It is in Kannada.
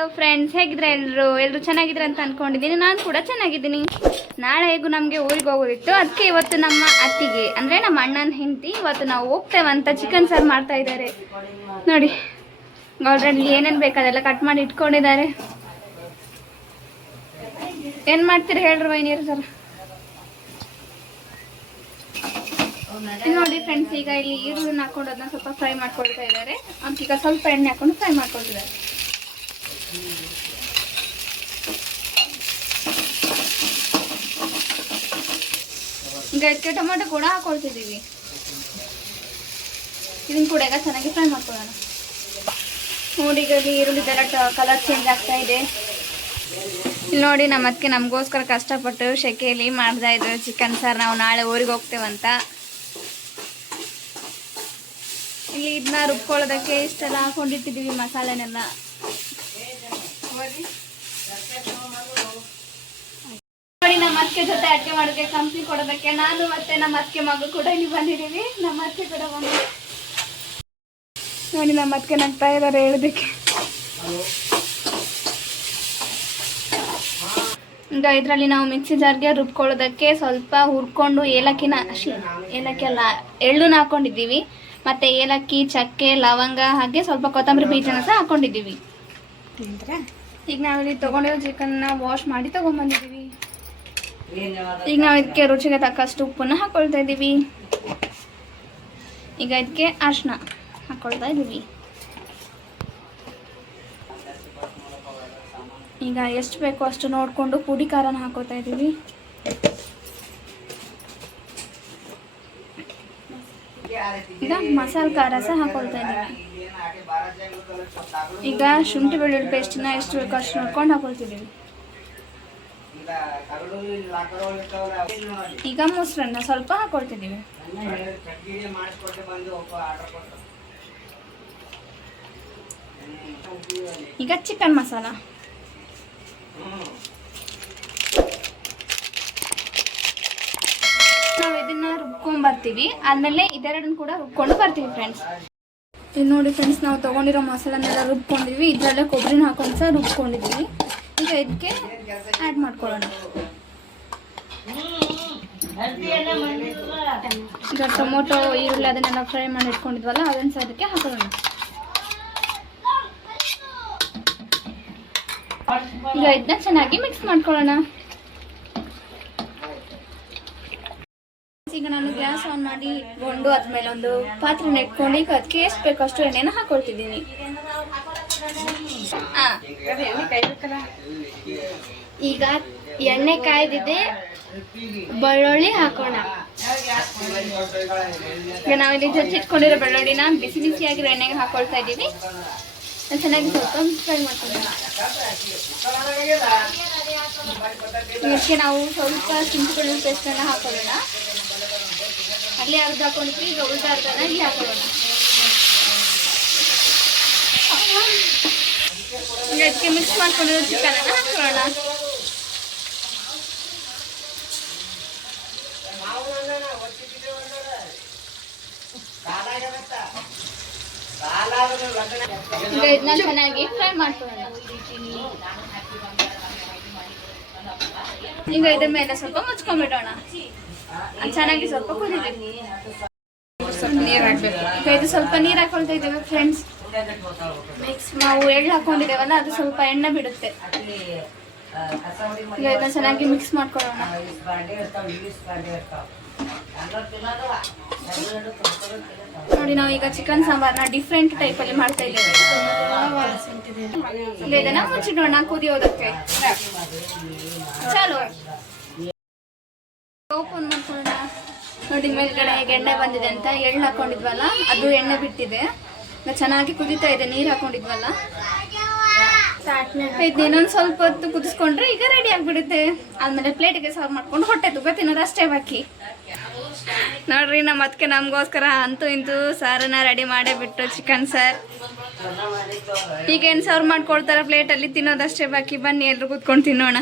ಹಲೋ ಫ್ರೆಂಡ್ಸ್, ಹೇಗಿದ್ರೆ ಎಲ್ಲರೂ ಚೆನ್ನಾಗಿದ್ರೆ ಅಂತ ಅಂದ್ಕೊಂಡಿದ್ದೀನಿ. ನಾನು ಕೂಡ ಚೆನ್ನಾಗಿದ್ದೀನಿ. ನಾಳೆ ಹೇಗೂ ನಮಗೆ ಊರಿಗೆ ಹೋಗೋದಿತ್ತು, ಅದಕ್ಕೆ ಇವತ್ತು ನಮ್ಮ ಅತ್ತಿಗೆ ಅಂದರೆ ನಮ್ಮ ಅಣ್ಣನ ಹೆಂಡತಿ ಇವತ್ತು ನಾವು ಹೋಗ್ತೇವಂತ ಚಿಕನ್ ಸಾರು ಮಾಡ್ತಾ ಇದ್ದಾರೆ. ನೋಡಿ, ಆಲ್ರೆಡಿ ಏನೇನು ಬೇಕು ಅದೆಲ್ಲ ಕಟ್ ಮಾಡಿ ಇಟ್ಕೊಂಡಿದ್ದಾರೆ. ಏನು ಮಾಡ್ತೀರಿ ಹೇಳ್ರಿ ವೈನಿಯರ್ ಸರ್? ನೋಡಿ ಫ್ರೆಂಡ್ಸ್, ಈಗ ಇಲ್ಲಿ ಈರುಳ್ಳಿನ ಹಾಕೊಂಡು ಅದನ್ನ ಸ್ವಲ್ಪ ಫ್ರೈ ಮಾಡ್ಕೊಳ್ತಾ ಇದ್ದಾರೆ. ಈಗ ಸ್ವಲ್ಪ ಎಣ್ಣೆ ಹಾಕೊಂಡು ಫ್ರೈ ಮಾಡ್ಕೊಳ್ತಿದ್ದಾರೆ. ಈಗ ಇದಕ್ಕೆ ಟೊಮೆಟೊ ಕೂಡ ಹಾಕೊಳ್ತಿದ್ದೀವಿ. ಇದನ್ನ ಕೂಡ ಈಗ ಚೆನ್ನಾಗಿ ಫ್ರೈ ಮಾಡ್ಕೊಳ್ಳೋಣ. ನೋಡಿ, ಈಗ ಈರುಳ್ಳಿ ಕಲರ್ ಚೇಂಜ್ ಆಗ್ತಾ ಇದೆ. ಇಲ್ಲಿ ನೋಡಿ, ನಮ್ಮ ಅದಕ್ಕೆ ನಮಗೋಸ್ಕರ ಕಷ್ಟಪಟ್ಟು ಶೆಕೆಯಲ್ಲಿ ಮಾಡ್ತಾ ಇದ್ರು ಚಿಕನ್ ಸಾರು. ನಾವು ನಾಳೆ ಊರಿಗೆ ಹೋಗ್ತೇವಂತ. ಇಲ್ಲಿ ಇದನ್ನ ರುಬ್ಕೊಳ್ಳೋದಕ್ಕೆ ಇಷ್ಟೆಲ್ಲ ಹಾಕೊಂಡಿಟ್ಟಿದ್ದೀವಿ ಮಸಾಲೆನೆಲ್ಲ. ನೋಡಿ, ನಮ್ಮ ಅತ್ತಿಗೆ ಜೊತೆ ಅಡುಗೆ ಮಾಡೋದಕ್ಕೆ ಕಂಪ್ನಿ ಕೊಡೋದಕ್ಕೆ ನಾನು ಮತ್ತೆ ನಮ್ಮ ಅತ್ತಿಗೆ ಮಗು ಕೂಡ ಇಲ್ಲಿ ಬಂದಿದ್ದೀವಿ. ನಮ್ಮ ಅತ್ತಿಗೆ ಕೂಡ ಬಂದು ನೋಡಿ, ನಮ್ಮ ಅತ್ತಿಗೆ ನಗ್ತಾ ಇದ್ದಾರೆ ಹೇಳೋದಕ್ಕೆ. ಈಗ ಇದರಲ್ಲಿ ನಾವು ಮಿಕ್ಸಿ ಜಾರ್ಗೆ ರುಬ್ಕೊಳ್ಳೋದಕ್ಕೆ ಸ್ವಲ್ಪ ಹುರ್ಕೊಂಡು ಏಲಕ್ಕಿ ಅಲ್ಲ ಎಳ್ಳನ್ನ ಹಾಕೊಂಡಿದ್ದೀವಿ. ಮತ್ತು ಏಲಕ್ಕಿ, ಚಕ್ಕೆ, ಲವಂಗ ಹಾಗೆ ಸ್ವಲ್ಪ ಕೊತ್ತಂಬರಿ ಬೀಜನ ಸಹ ಹಾಕೊಂಡಿದ್ದೀವಿ. ಈಗ ನಾವಿಲ್ಲಿ ತೊಗೊಂಡಿರೋ ಚಿಕನ್ನ ವಾಶ್ ಮಾಡಿ ತೊಗೊಂಡ್ಬಂದಿದ್ದೀವಿ. ಈಗ ನಾವು ಇದಕ್ಕೆ ರುಚಿಗೆ ತಕ್ಕಷ್ಟು ಉಪ್ಪನ್ನು ಹಾಕ್ಕೊಳ್ತಾ ಇದ್ದೀವಿ. ಈಗ ಇದಕ್ಕೆ ಅರಿಶಿನ ಹಾಕ್ಕೊಳ್ತಾ ಇದ್ದೀವಿ. ಈಗ ಎಷ್ಟು ಬೇಕೋ ಅಷ್ಟು ನೋಡಿಕೊಂಡು ಪುಡಿ ಖಾರನ ಹಾಕೋತಾ ಇದ್ದೀವಿ. ಈಗ ಮಸಾಲೆ ಖಾರ ಸಹ ಹಾಕೊಳ್ತಾ ಇದ್ದೀವಿ. ಈಗ ಶುಂಠಿ ಬೆಳ್ಳುಳ್ಳಿ ಪೇಸ್ಟನ್ನ ಎಷ್ಟು ಬೇಕೋ ಅಷ್ಟು ನೋಡ್ಕೊಂಡು ಹಾಕೊಳ್ತಿದ್ದೀವಿ. ಈಗ ಮೊಸರನ್ನ ಸ್ವಲ್ಪ ಹಾಕೊಳ್ತಿದ್ದೀವಿ. ಈಗ ಚಿಕನ್ ಮಸಾಲ, ನಾವು ಇದನ್ನ ರುಬ್ಕೊಂಡು ಬರ್ತೀವಿ. ಆಮೇಲೆ ಇದೆರಡನ್ನು ಕೂಡ ರುಬ್ಕೊಂಡು ಬರ್ತೀವಿ ಫ್ರೆಂಡ್ಸ್. ಇದು ನೋಡಿ ಫ್ರೆಂಡ್ಸ್, ನಾವು ತೊಗೊಂಡಿರೋ ಮಸಾಲನ್ನೆಲ್ಲ ರುಬ್ಕೊಂಡಿದ್ವಿ. ಇದರಲ್ಲೇ ಕೊಬ್ಬರಿನ ಹಾಕೊಂಡು ಸಹ ರುಬ್ಕೊಂಡಿದ್ವಿ. ಈಗ ಇದಕ್ಕೆ ಆ್ಯಡ್ ಮಾಡ್ಕೊಳ್ಳೋಣ. ಈಗ ಟೊಮೊಟೊ, ಈರುಳ್ಳಿ ಅದನ್ನೆಲ್ಲ ಫ್ರೈ ಮಾಡಿ ಇಟ್ಕೊಂಡಿದ್ವಲ್ಲ ಅದನ್ನು ಸಹ ಅದಕ್ಕೆ ಹಾಕೊಳ್ಳೋಣ. ಈಗ ಇದನ್ನ ಚೆನ್ನಾಗಿ ಮಿಕ್ಸ್ ಮಾಡ್ಕೊಳ್ಳೋಣ. ಈಗ ನಾನು ಗ್ಯಾಸ್ ಆನ್ ಮಾಡಿ ಇಟ್ಕೊಂಡು ಅದ್ಮೇಲೆ ಒಂದು ಪಾತ್ರೆನ ಇಟ್ಕೊಂಡು ಈಗ ಅದಕ್ಕೆ ಎಷ್ಟು ಬೇಕೋ ಅಷ್ಟು ಎಣ್ಣೆನ ಹಾಕೊಳ್ತಿದ್ದೀನಿ. ಈಗ ಎಣ್ಣೆ ಕಾಯ್ದಿದೆ, ಬೆಳ್ಳುಳ್ಳಿ ಹಾಕೋಣ. ಈಗ ನಾವಿಲ್ಲಿ ಜಜ್ಜಿಟ್ಕೊಂಡಿರೋ ಬೆಳ್ಳುಳ್ಳಿನ ಬಿಸಿಯಾಗಿರೋ ಎಣ್ಣೆಗೆ ಹಾಕೊಳ್ತಾ ಇದ್ದೀವಿ. ಚೆನ್ನಾಗಿ ಸ್ವಲ್ಪ ಫ್ರೈ ಮಾಡ್ಕೊಳ್ಳೋಣ. ಇದಕ್ಕೆ ನಾವು ಸ್ವಲ್ಪ ಶುಂಠಿ ಬೆಳ್ಳುಳ್ಳಿ ಪೇಸ್ಟನ್ನು ಹಾಕೊಳ್ಳೋಣ. ಅಲ್ಲಿ ಅರ್ಧ ಹಾಕೊಂಡಿದ್ವಿ, ಈಗ ಉಳಿದ ಅರ್ಧನ ಇಲ್ಲಿ ಹಾಕೊಳ್ಳೋಣ. ಈಗ ಇದಕ್ಕೆ ಮಿಕ್ಸ್ ಮಾಡ್ಕೊಂಡಿರೋ ಚಿಕನನ್ನು ಹಾಕೊಳ್ಳೋಣ. ಈಗ ಇದನ್ನ ಚೆನ್ನಾಗಿ ಫ್ರೈ ಮಾಡ್ಕೊಳ್ಳೋಣ. ಈಗ ಇದ್ರ ಮೇಲೆ ಸ್ವಲ್ಪ ಮುಚ್ಕೊಂಡ್ಬಿಡೋಣ. ಚೆನ್ನಾಗಿ ಸ್ವಲ್ಪ ಕುದಿದೆ. ನೀರು ಹಾಕ್ಬೇಕು. ಈಗ ಇದು ಸ್ವಲ್ಪ ನೀರು ಹಾಕೊಳ್ತಾ ಇದ್ದೇವೆ ಫ್ರೆಂಡ್ಸ್. ನಾವು ಎಳ್ಳು ಹಾಕೊಂಡಿದ್ದೇವಲ್ಲ, ಅದು ಸ್ವಲ್ಪ ಎಣ್ಣೆ ಬಿಡುತ್ತೆ. ಈಗ ಇದನ್ನ ಚೆನ್ನಾಗಿ ಮಿಕ್ಸ್ ಮಾಡ್ಕೊಳ್ಳೋಣ. ನೋಡಿ, ನಾವು ಈಗ ಚಿಕನ್ ಸಾಂಬಾರ್ನ ಡಿಫ್ರೆಂಟ್ ಟೈಪಲ್ಲಿ ಮಾಡ್ತಾ ಇದ್ದೇವೆ. ಈಗ ಇದನ್ನ ಮುಚ್ಚಿಡೋಣ ಕುದಿಯೋದಕ್ಕೆ. ಚಲೋ, ಓಪನ್ ಮಾಡ್ಕೊಳ್ಳೋಣ. ನೋಡಿ, ಮೇಲ್ಗಡೆ ಈಗ ಎಣ್ಣೆ ಬಂದಿದೆ ಅಂತ ಎಳ್ಳು ಹಾಕೊಂಡಿದ್ವಲ್ಲ ಅದು ಎಣ್ಣೆ ಬಿಟ್ಟಿದೆ. ಈಗ ಚೆನ್ನಾಗಿ ಕುದೀತಾ ಇದೆ. ನೀರು ಹಾಕೊಂಡಿದ್ವಲ್ಲ, ಇದು ಇನ್ನೊಂದು ಸ್ವಲ್ಪ ಹೊತ್ತು ಕುದಿಸ್ಕೊಂಡ್ರೆ ಈಗ ರೆಡಿ ಆಗಿಬಿಡುತ್ತೆ. ಆಮೇಲೆ ಪ್ಲೇಟಿಗೆ ಸರ್ವ್ ಮಾಡ್ಕೊಂಡು ಹೊಟ್ಟೆ ತುಂಬ ತಿನ್ನೋದು ಅಷ್ಟೇ ಬಾಕಿ. ನೋಡ್ರಿ, ನಮ್ಮ ಅದಕ್ಕೆ ನಮಗೋಸ್ಕರ ಅಂತೂ ಇಂತೂ ಸಾರನ್ನ ರೆಡಿ ಮಾಡೇ ಬಿಟ್ಟು ಚಿಕನ್ ಸಾರ್. ಈಗೇನು ಸರ್ವ್ ಮಾಡ್ಕೊಳ್ತಾರೆ ಪ್ಲೇಟಲ್ಲಿ, ತಿನ್ನೋದಷ್ಟೇ ಬಾಕಿ. ಬನ್ನಿ ಎಲ್ಲರೂ ಕೂತ್ಕೊಂಡು ತಿನ್ನೋಣ.